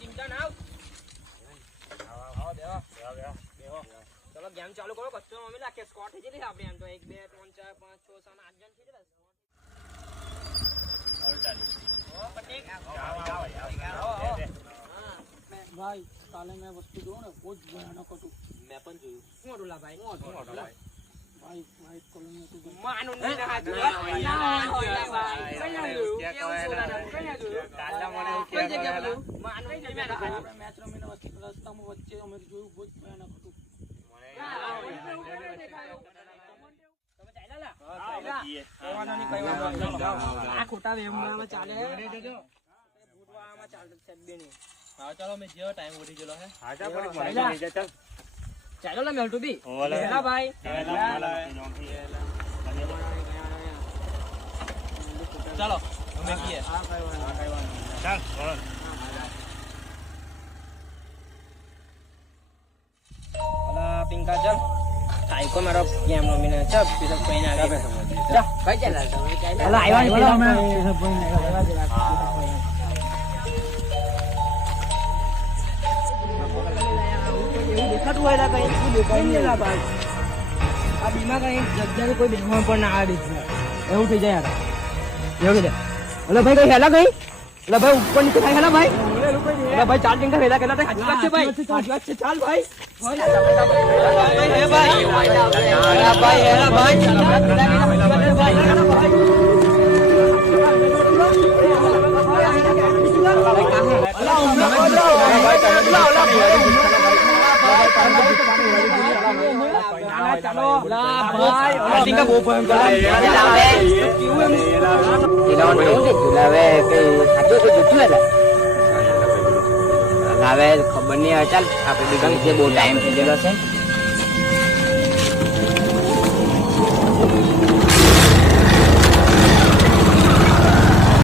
ચિંતા ના આવ ચલો ગેમ ચાલુ કરો કચ્ચો મમ્મી લાગે સ્કોટ થઈ જશે આપણે એમ તો 1 2 3 4 5 6 7 8 જણ થઈ જશે ભાઈ કાલે મેં વસ્તુ જોઉં ને બહુ જ ભયાનક હતું. મેં પણ જોયું શું હતું લા ભાઈ ભાઈ વ્હાઈટ કલરનું હતું. માનું નહીં ના હાથ મેચ રમીને રસ્તામાં વચ્ચે અમે જોયું બહુ જ ભયાનક હતું. આ ખોટા વેમમાં ચાલે ચાલો મેં જેવો ટાઈમ ઉડી ગયેલો હે ચાલો લા મેલટુ બી હેલા ભાઈ ચાલો અમે કીએ ચાલ અલા પિંકા ચાલ સાઈકો મારો ગેમ રમીને ચપ પીછે કોઈને આવે જા ભાઈ ચાલ અલા આવ્યા ને દેખાતું હોય કઈ દેખાય નહીં લા ભાઈ આ બીમા કઈ જગ્યાએ કોઈ બેહવા પણ ના આવે એવું થઈ જાય યાર એવું છે અલા ભાઈ કઈ હેલા કઈ અલા ભાઈ ઉપર નીચે થાય હેલા ભાઈ અલા ભાઈ ચાર ટિંકા હેલા કેલા હાજી વાત છે ભાઈ હાજી વાત છે ચાલ ભાઈ હે ભાઈ અલા ભાઈ હેલા ભાઈ હવે ખબર નહીં ચાલ આપણે બીજા બહુ ટાઈમ થઈ ગયેલો છે